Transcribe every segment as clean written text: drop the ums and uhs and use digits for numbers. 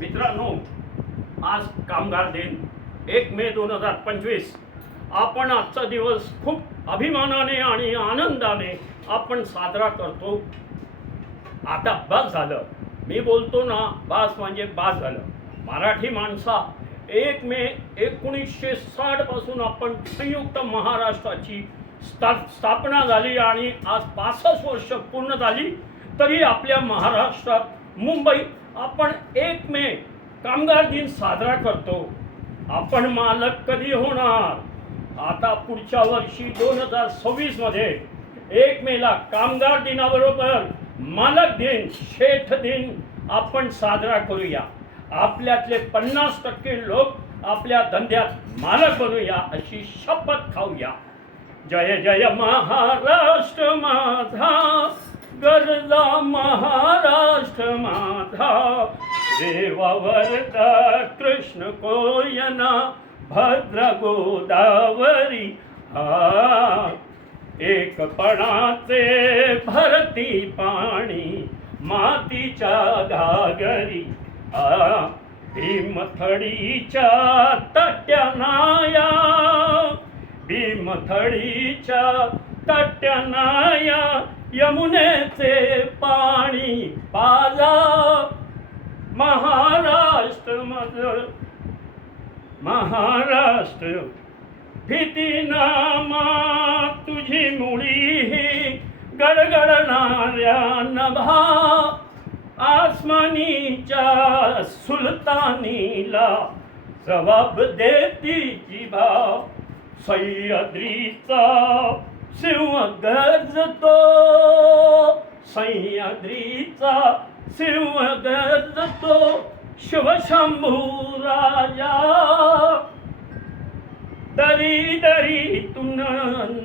मित्रांनो, आज कामगार दिन 1 मे 2025. आपण आजचा दिवस खूप अभिमानाने आणि आनंदाने आपण साजरा करतो. आता बस झालं, मी बोलतो ना, बस म्हणजे बस झालं. मराठी माणसा 1 मे 1960 पासून आपण संयुक्त महाराष्ट्राची स्थापना झाली आणि आज 65 वर्ष पूर्ण झाली. तरी आपल्या महाराष्ट्रात मुंबईत आपण 1 मे कामगार दिन साजरा करतो. आपण मालक कधी होणार? आता पुढच्या वर्षी 2026 मध्ये 1 मेला कामगार दिनाबरोबर मालक दिन, शेठ दिन आपण साजरा करूया. आपल्यातले 50% लोक आपल्या धंद्यात मालक बनूया अशी शपथ खाऊया. जय जय महाराष्ट्र माझा, गरजा महाराष्ट्र माझा, देवावरचा कृष्ण कोयना, भद्र गोदावरी हा, एकपणाचे भरती पाणी मातीच्या घागरी हा, भीमथडीच्या तट्यानाया, भीमथडीच्या तट्यानाया, यमुनेचे पाणी पाजा, महाराष्ट्र मज महाराष्ट्र भीतीनामा तुझी मुळी गडगडणाऱ्या नभा, आसमानीच्या सुलतानीला जबाब देती जिभा, सह्याद्रीचा सिंह गरजतो, सह्याद्रीचा सिंह गरजतो, शिवशंभू राजा, दरी दरीतून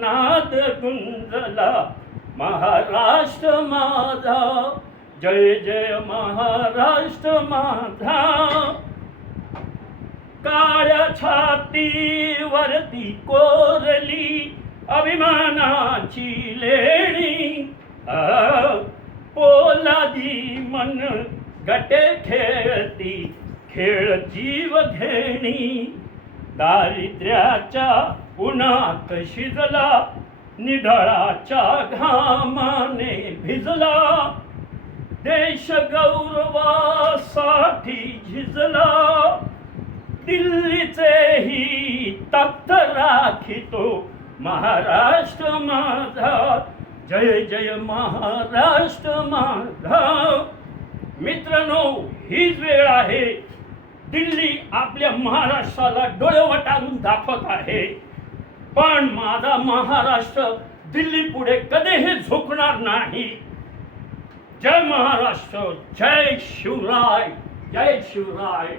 नाद गुंजला, महाराष्ट्र माझा, जय जय महाराष्ट्र माझा. काळ्या छातीवरती कोरली अभिमानाची लेणी, पोलादी मन गटे खेळती, खेळ जीव घेणी, दारिद्र्याच्या उन्हात शिजला, निढळाच्या घामाने भिजला, देश गौरवासाठी झिजला, दिल्लीचेही तख्त राखितो, महाराष्ट्र माझा, जय जय महाराष्ट्र माझा. मित्रांनो, हीच वेळ आहे. दिल्ली आपल्या महाराष्ट्राला डोळे वटारून दाखवत आहे, पण माझा महाराष्ट्र दिल्ली पुढे कधीही झुकणार नाही. जय महाराष्ट्र, जय शिवराय, जय शिवराय.